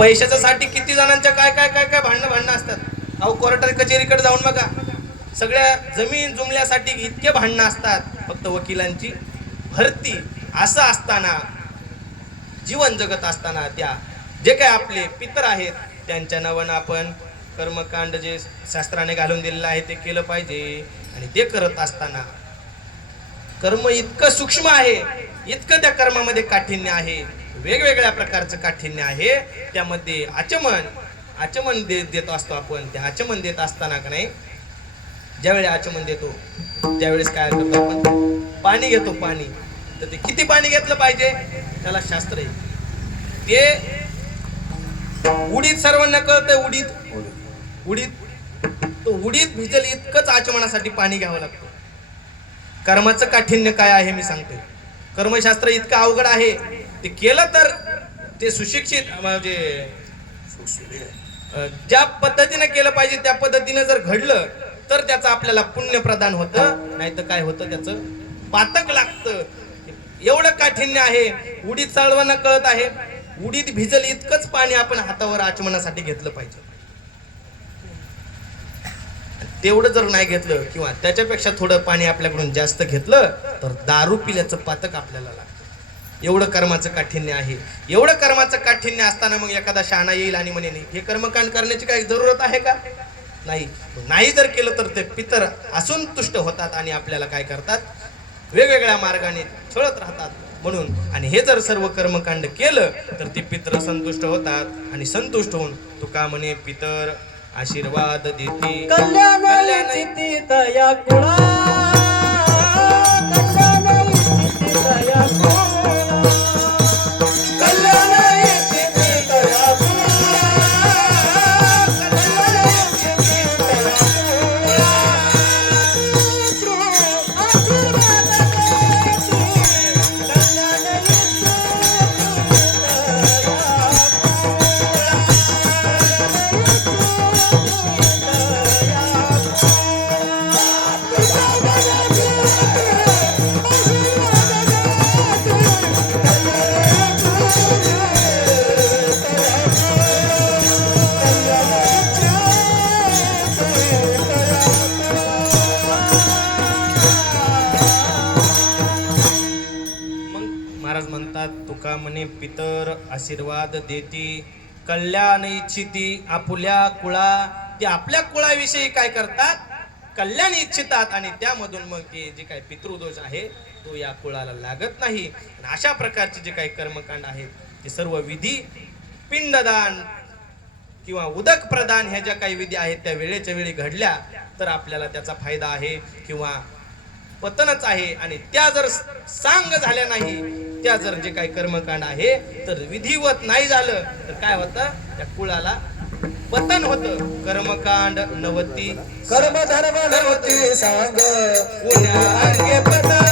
पैशाच्यासाठी किती जणांच्या काय काय काय काय भांडणं भांडणं असतात? अहो कोर्टात कचेरीकडे जाऊन बघा. सगळ्या जमीन जुमल्यासाठी इतके भांडणं असतात. फक्त वकिलांची भरती असं असताना जीवन जगत असताना त्या जे काय आपले पितर आहेत त्यांच्या नावानं आपण कर्मकांड जे शास्त्राने घालून दिलेलं आहे ते केलं पाहिजे. आणि ते करत असताना कर्म इतकं सूक्ष्म आहे इतकं त्या कर्मामध्ये काठिण्य आहे. वेगवेगळ्या प्रकारचं काठिण्य आहे. त्यामध्ये आचमन आचमन दे देत असतो आपण. ते आचमन देत असताना का नाही ज्यावेळी आचमन देतो त्यावेळेस काय करतो आपण? पाणी घेतो पाणी. तर ते किती पाणी घेतलं पाहिजे? त्याला शास्त्र आहे. ते उडीत सर्वांना कळतंय उडीत उडीत तो उडीत भिजल इतकंच आचमनासाठी पाणी घ्यावं लागतं. कर्माचं काठिण्य काय आहे मी सांगते कर्मशास्त्र इतकं अवघड आहे. ते केलं तर ते सुशिक्षित म्हणजे ज्या पद्धतीने केलं पाहिजे त्या पद्धतीने जर घडलं तर त्याचं आपल्याला पुण्य प्रदान होतं नाही तर काय होतं त्याचं पातक लागतं. एवढं काठिण्य आहे उडीत चालवाना कळत आहे. उडीत भिजल इतकंच पाणी आपण हातावर आचमनासाठी घेतलं पाहिजे. तेवढं जर नाही घेतलं किंवा त्याच्यापेक्षा थोडं पाणी आपल्याकडून जास्त घेतलं तर दारू पिल्याचं पातक आपल्याला लागतं. एवढं कर्माचं काठिण्य आहे. एवढं कर्माचं काठिण्य असताना मग एखादा शहाणा येईल आणि म्हणे नाही हे कर्मकांड करण्याची काही जरूरत आहे का? नाही. नाही जर केलं तर ते पितर असून तुष्ट होतात आणि आपल्याला काय करतात? वेगवेगळ्या मार्गाने छळत राहतात म्हणून. आणि हे जर सर्व कर्मकांड केलं तर ते पितर संतुष्ट होतात आणि संतुष्ट होऊन तुका म्हणे पितर आशीर्वाद देते. कल्याण पितर आशीर्वाद देती कल्याण इच्छिती आपुल्या कुळा ते आपल्या कुळाविषयी काय करतात? कल्याण इच्छितात आणि त्यामधून मग ते जे काही पितृदोष आहे तो या कुळाला लागत नाही. आणि अशा प्रकारचे जे काही कर्मकांड आहेत ते सर्व विधी पिंडदान किंवा उदक प्रदान ह्या ज्या काही विधी आहेत त्या वेळेच्या वेळी घडल्या तर आपल्याला त्याचा फायदा आहे किंवा पतनच आहे. आणि त्या जर सांग झाल्या नाही त्या जर जे काही कर्मकांड आहे तर विधिवत नाही झालं तर काय होतं? त्या कुळाला पतन होतं. कर्मकांड नवती कर्म धर्म नव्हती सांग. पुण्या पतन.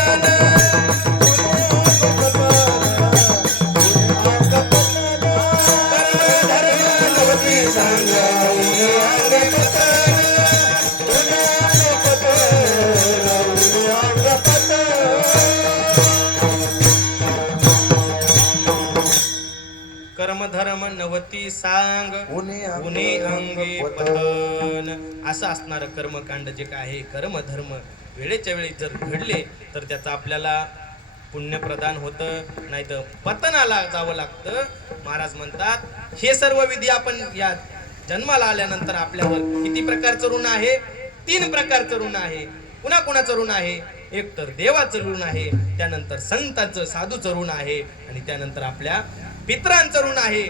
नवती सांग. उन्हे अंगे पतन. असं असणारं कर्मकांड जे काय आहे कर्म धर्म वेळेच्या वेळी जर घडले तर त्याचं आपल्याला पुण्य प्रदान होतं. नाही तर पतनाला जावं लागतं. महाराज म्हणतात हे सर्व विधी आपण या जन्माला आल्यानंतर आपल्यावर किती प्रकारचं ऋण आहे? तीन प्रकारचं ऋण आहे. कुणा कुणाचं ऋण आहे? एक तर देवाचं ऋण आहे त्यानंतर संतांचं साधूचं ऋण आहे आणि त्यानंतर आपल्या पित्रांचं ऋण आहे.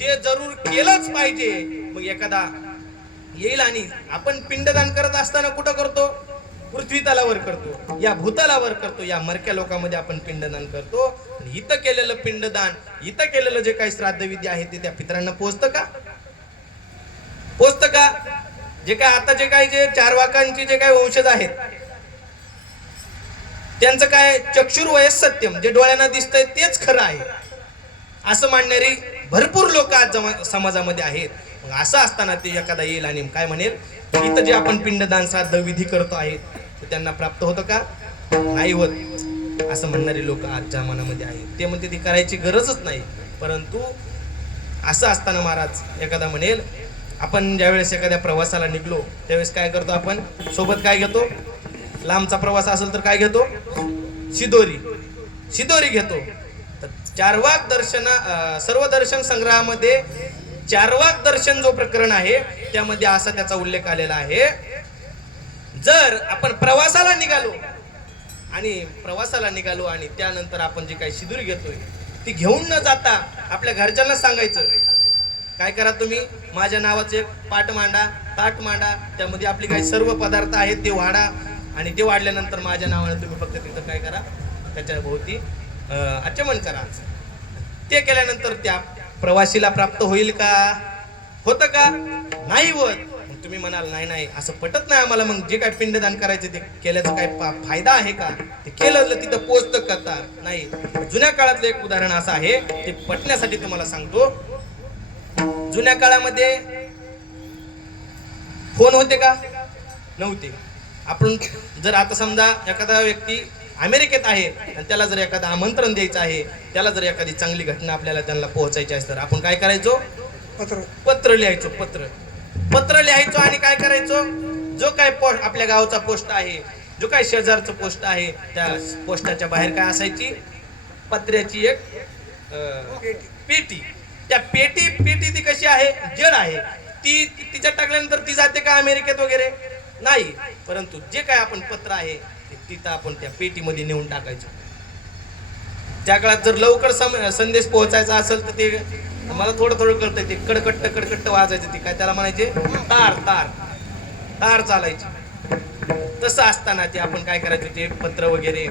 ते जरूर केलंच पाहिजे. मग एखादा येईल आणि आपण पिंडदान करत असताना कुठं करतो? पृथ्वी तलावर करतो. या भूतलावर करतो. या मरक्या लोकांमध्ये आपण पिंडदान करतो. इथं केलेलं पिंडदान इथं केलेलं जे काही श्राद्ध विधी आहे ते त्या पित्रांना पोचतं का? पोचतं का? जे काय आता जे काही जे चार वाकांचे जे काही वंशज आहेत त्यांचं काय चक्षुर वयस सत्यम जे डोळ्यांना दिसतंय तेच खरं आहे. असं मांडणारी भरपूर लोक आज जमा- समाजामध्ये आहेत. मग असं असताना ते एखादा येईल आणि काय म्हणेल? इथं जे आपण पिंडदान श्राद्ध विधी करतो आहेत ते त्यांना प्राप्त होतं का? नाही होत. असं म्हणणारे लोक आजच्या मनामध्ये आहेत. ते म्हणते ती करायची गरजच नाही. परंतु असं असताना महाराज एखादा म्हणेल आपण ज्यावेळेस एखाद्या प्रवासाला निघलो त्यावेळेस काय करतो आपण? सोबत काय घेतो? लांबचा प्रवास असेल तर काय घेतो? शिदोरी. शिदोरी घेतो. तर चारवाक दर्शना सर्व दर्शन संग्रहामध्ये चारवाक दर्शन जो प्रकरण आहे त्यामध्ये असा त्याचा उल्लेख आलेला आहे. जर आपण प्रवासाला निघालो आणि प्रवासाला निघालो आणि त्यानंतर आपण जे काही शिदूर घेतोय ती घेऊन न जाता आपल्या घरच्यांना सांगायचं काय करा तुम्ही? माझ्या नावाचे एक पाट मांडा ताट मांडा त्यामध्ये आपले काही सर्व पदार्थ आहेत ते वाढा आणि ते वाढल्यानंतर माझ्या नावाने तुम्ही फक्त तिथं काय करा त्याच्या भोवती आचमन करा ते केल्यानंतर त्या प्रवासीला प्राप्त होईल का? होतं का? नाही होत. मग तुम्ही म्हणाल नाही नाही असं पटत नाही आम्हाला. मग जे काय पिंडदान करायचं ते केल्याचा काय फायदा आहे का? ते केलं तिथं पोचतं करता नाही. जुन्या काळातलं एक उदाहरण असं आहे ते पटण्यासाठी तुम्हाला सांगतो. जुन्या काळामध्ये फोन होते का? नव्हते. आपण जर आता समजा एखादा व्यक्ती अमेरिकेत आहे आणि त्याला जर एखादं आमंत्रण द्यायचं आहे त्याला जर एखादी चांगली घटना आपल्याला त्यांना पोहोचायची असते तर आपण काय करायचो? पत्र. पत्र लिहायचो पत्र. पत्र लिहायचो आणि काय करायचो? जो काय पोस्ट आपल्या गावचा पोस्ट आहे जो काय शेजारचं पोस्ट आहे त्या पोस्टाच्या बाहेर काय असायची? पत्र्याची एक पेटी. त्या पेटी पेटी ती कशी आहे? जड आहे. ती तिच्यात टाकल्यानंतर ती जाते का अमेरिकेत वगैरे? नाही. परंतु जे काय आपण पत्र आहे तिथं आपण त्या पेटीमध्ये नेऊन टाकायचो. त्या काळात जर लवकर सम संदेश पोहोचायचा असेल तर ते मला थोडं थोडं कळतंय ते कडकट्ट कडकट्ट वाजायचं ते. काय त्याला म्हणायचे तार तार. तार चालायची. तसं असताना ते आपण काय करायचो ते पत्र वगैरे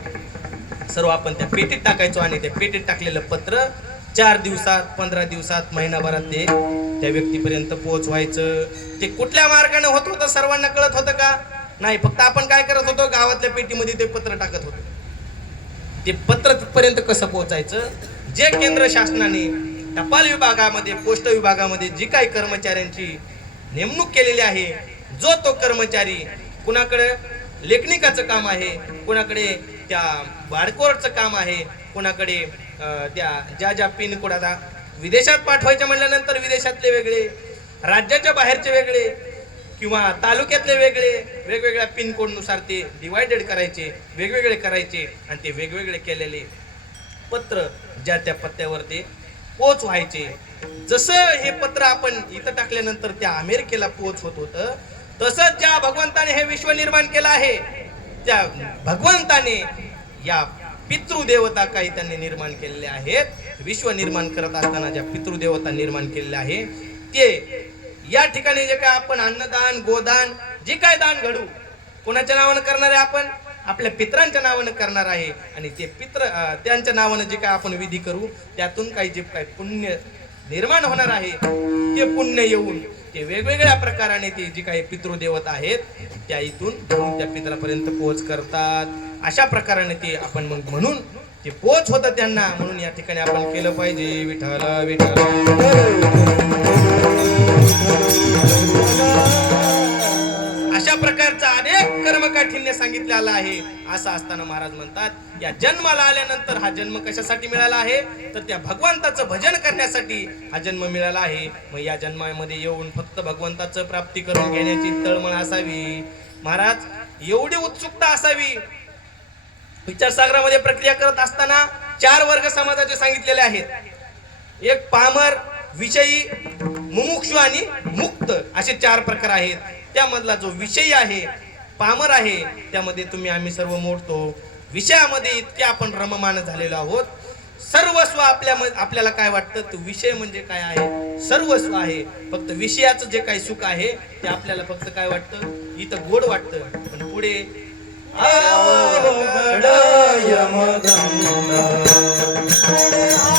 सर्व आपण त्या पेटीत टाकायचो आणि त्या पेटीत टाकलेलं पत्र चार दिवसात पंधरा दिवसात महिनाभरात ते त्या व्यक्तीपर्यंत पोहोचवायचं. ते कुठल्या मार्गाने होत होतं सर्वांना कळत होतं का? नाही फक्त आपण काय करत होतो गावातल्या पेटीमध्ये ते पत्र टाकत होतो. ते पत्र पर्यंत कसं पोहोचायचं? जे केंद्र शासनाने टपाल विभागामध्ये पोस्ट विभागामध्ये जी काही कर्मचाऱ्यांची नेमणूक केलेली आहे जो तो कर्मचारी कुणाकडे लेखनिकाचं काम आहे कुणाकडे त्या बाडकोरचं काम आहे कुणाकडे त्या ज्या ज्या पिन आता विदेशात पाठवायच्या म्हटल्यानंतर विदेशातले वेगळे राज्याच्या बाहेरचे वेगळे किंवा तालुक्यातले वेगळे वेगवेगळ्या पिनकोडनुसार नुसार ते डिवायडेड करायचे वेगवेगळे करायचे आणि ते वेगवेगळे केलेले पत्र ज्या त्या पत्त्यावर ते पोच व्हायचे जसं हे पत्र आपण इथं टाकल्यानंतर त्या अमेरिकेला पोच होत होतं तसंच ज्या भगवंताने हे विश्व निर्माण केलं आहे त्या भगवंताने या पितृदेवता काही त्यांनी निर्माण केलेल्या आहेत. विश्व निर्माण करत असताना ज्या पितृदेवता निर्माण केलेल्या आहे ते या ठिकाणी जे काय आपण अन्नदान गोदान जे काय दान घडू कोणाच्या नावानं करणार आहे आपण? आपल्या पित्रांच्या नावानं करणार आहे. आणि ते पित्र त्यांच्या नावानं जे काय आपण विधी करू त्यातून काही जे काय पुण्य निर्माण होणार आहे ते पुण्य येऊन ते वेगवेगळ्या प्रकाराने ते जे काही पितृदेवत आहेत त्या इथून त्या पित्रापर्यंत पोहोच करतात. अशा प्रकाराने ते आपण मग म्हणून ते पोच होतं त्यांना म्हणून या ठिकाणी आपण केलं पाहिजे. विठाला विठाला अशा प्रकारचा अनेक कर्मकाठीण्य सांगितलेला आहे. असं असताना महाराज म्हणतात या जन्माला आल्यानंतर हा जन्म कशासाठी मिळाला आहे? तर त्या भगवंताचं भजन करण्यासाठी हा जन्म मिळाला आहे. मग या जन्मामध्ये येऊन फक्त भगवंताचं प्राप्ती करून घेण्याची तळमळ असावी. महाराज एवढी उत्सुकता असावी विचारसागरामध्ये प्रक्रिया करत असताना चार वर्ग समाजाचे सांगितलेले आहेत. एक पामर विषयी मुमुक्षु आणि मुक्त असे चार प्रकार आहेत. त्यामधला जो विषयी आहे पामर आहे त्यामध्ये तुम्ही आम्ही सर्व मोडतो. विषयामध्ये इतके आपण रममान झालेलो आहोत. सर्वस्व आपल्या आपल्याला काय वाटतं? तो विषय म्हणजे काय आहे? सर्वस्व आहे. फक्त विषयाचं जे काही सुख आहे ते आपल्याला फक्त काय वाटतं? इथं गोड वाटतं. पण पुढे अवघड देवा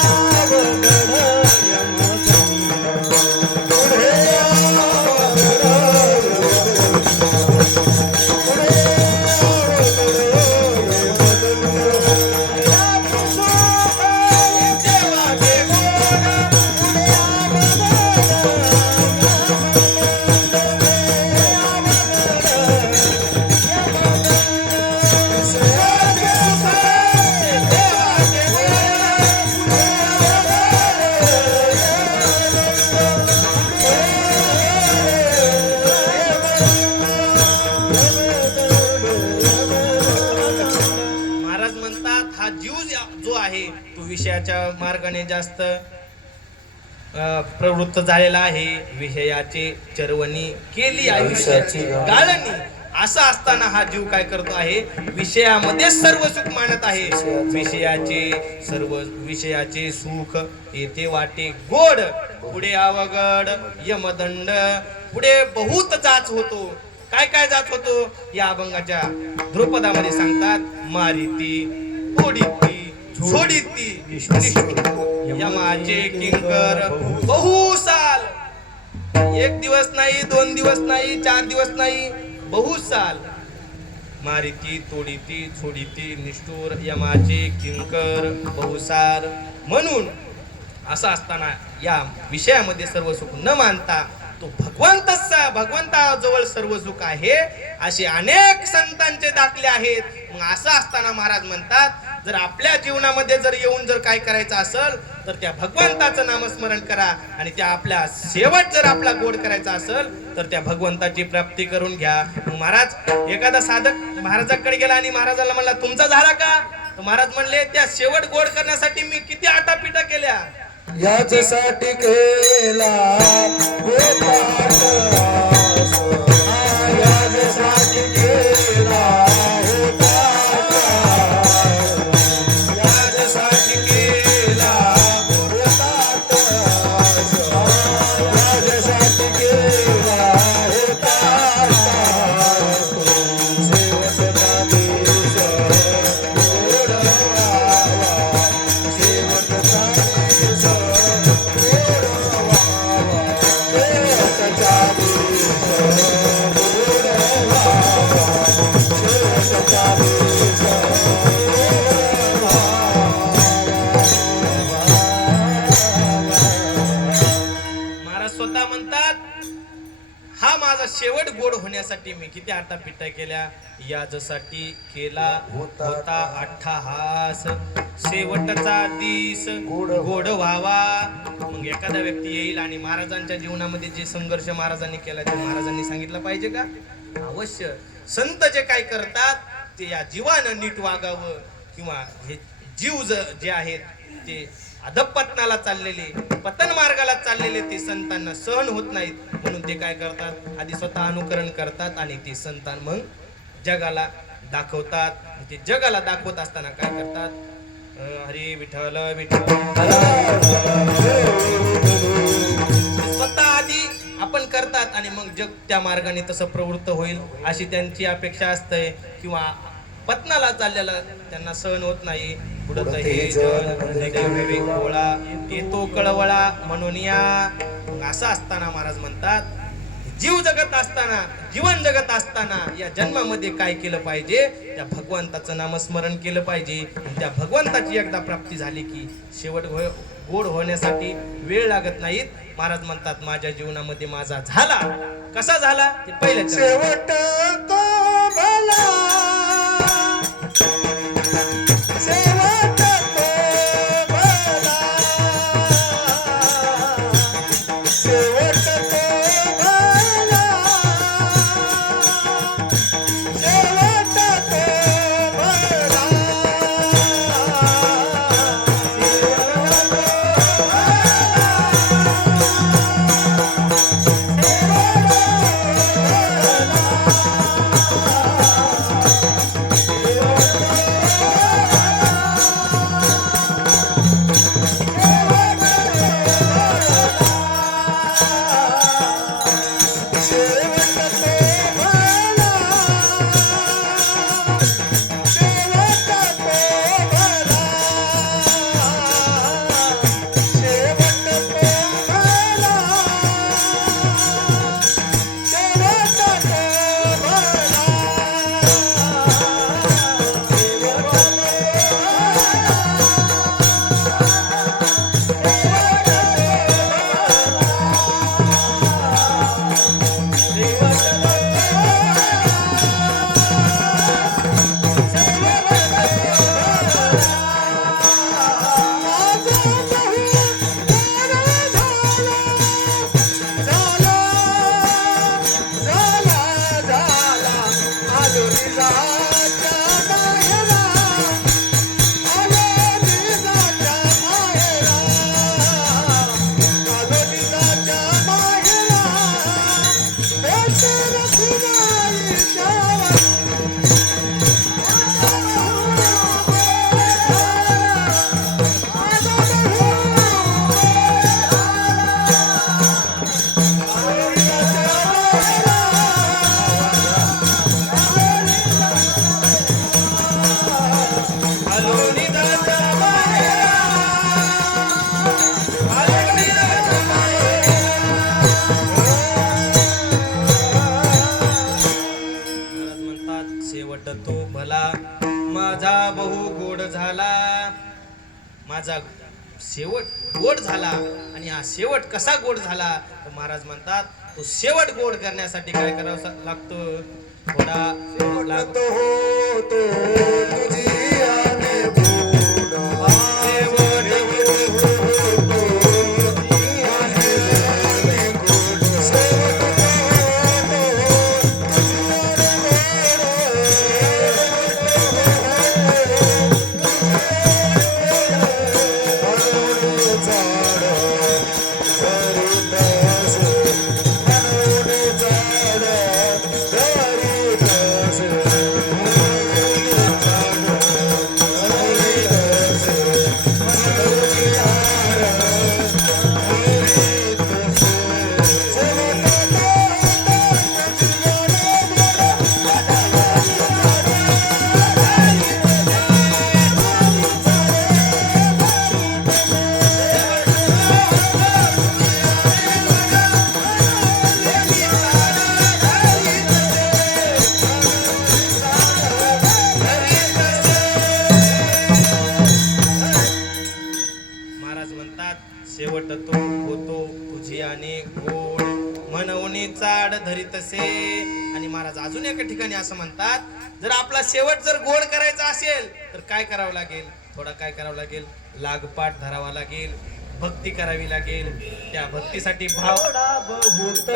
जास्त प्रवृत्त झालेला आहे. विषयाचे चरवणी केली आयुष्याची गाळणी. असं असताना हा जीव काय करतो आहे? विषयामध्ये सर्व सुख मानत आहे. विषयाचे सर्व विषयाचे सुख येथे वाटे गोड. पुढे अवघड यमदंड. पुढे बहुत जाच होतो. काय काय जात होतो? या अभंगाच्या ध्रुपदामध्ये सांगतात मारिती ओडिती. सोडिती यमाचे किंकर. बहु साल. एक दिवस नाही दोन दिवस नाही चार दिवस नाही बहु साल. मारिती तोडिती छोडिती निष्ठूर यमाचे किंकर बहुसार म्हणून असं असताना या विषयामध्ये सर्व सुख न मानता तो भगवंतच भगवंताजवळ सर्व सुख आहे असे अनेक संतांचे दाखले आहेत. मग असं असताना महाराज म्हणतात जर आपल्या जीवनामध्ये जर येऊन जर काय करायचं असेल तर त्या भगवंताचं नामस्मरण करा. आणि त्या आपल्या शेवट जर आपला गोड करायचा असेल तर त्या भगवंताची प्राप्ती करून घ्या. मग महाराज एखादा साधक महाराजाकडे गेला आणि महाराजाला म्हणला तुमचा झाला का? तर महाराज म्हणले त्या शेवट गोड करण्यासाठी मी किती आटापिटा केल्या? याच्यासाठी केला. हो मी किती आटापिटा केल्या? याजसाठी केला होता अट्ठाहास शेवटचा दिस गोड व्हावा. मग एखादा व्यक्ती येईल आणि महाराजांच्या जीवनामध्ये जे संघर्ष महाराजांनी केला ते महाराजांनी सांगितलं पाहिजे का? अवश्य. संत जे काय करतात ते या जीवानं नीट वागावं किंवा हे जीव जे आहेत ते अधपतनाला चाललेले पतन मार्गाला चाललेले ते संतांना सहन होत नाहीत. म्हणून ते काय करतात? आधी स्वतः अनुकरण करतात आणि ते संतान मग जगाला दाखवतात. ते जगाला दाखवत असताना काय करतात? हरी विठ्ठल विठ्ठल. स्वतः आधी आपण करतात आणि मग जग त्या मार्गाने तसं प्रवृत्त होईल अशी त्यांची अपेक्षा असते. किंवा पत्नाला चाललेला त्यांना सहन होत नाही. पुढत हे जल नदी विवेक गोळा येतो कळवळा म्हणून या. असं असताना महाराज म्हणतात जीव जगत असताना जीवन जगत असताना या जन्मामध्ये काय केलं पाहिजे? त्या भगवंताचं नामस्मरण केलं पाहिजे. त्या भगवंताची एकदा प्राप्ती झाली की शेवट होय गोड होण्यासाठी वेळ लागत नाहीत. महाराज म्हणतात माझ्या जीवनामध्ये माझा झाला. कसा झाला? ते भला शेवट माझा शेवट गोड झाला आणि हा शेवट कसा गोड झाला तर महाराज म्हणतात तो शेवट गोड करण्यासाठी काय करावं लागतो? थोडा लाग तो म्हणतात जर आपला शेवट जर गोड करायचा असेल तर काय करावं लागेल? थोडा काय करावं लागेल? लागपाठ धरावा लागेल. भक्ती करावी लागेल. त्या भक्तीसाठी भाव. बहुत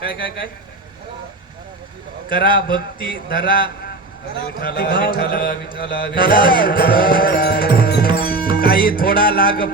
काय काय काय? करा भक्ती धरा. विठ्ठल विठ्ठल विठ्ठल काही थोडा लाग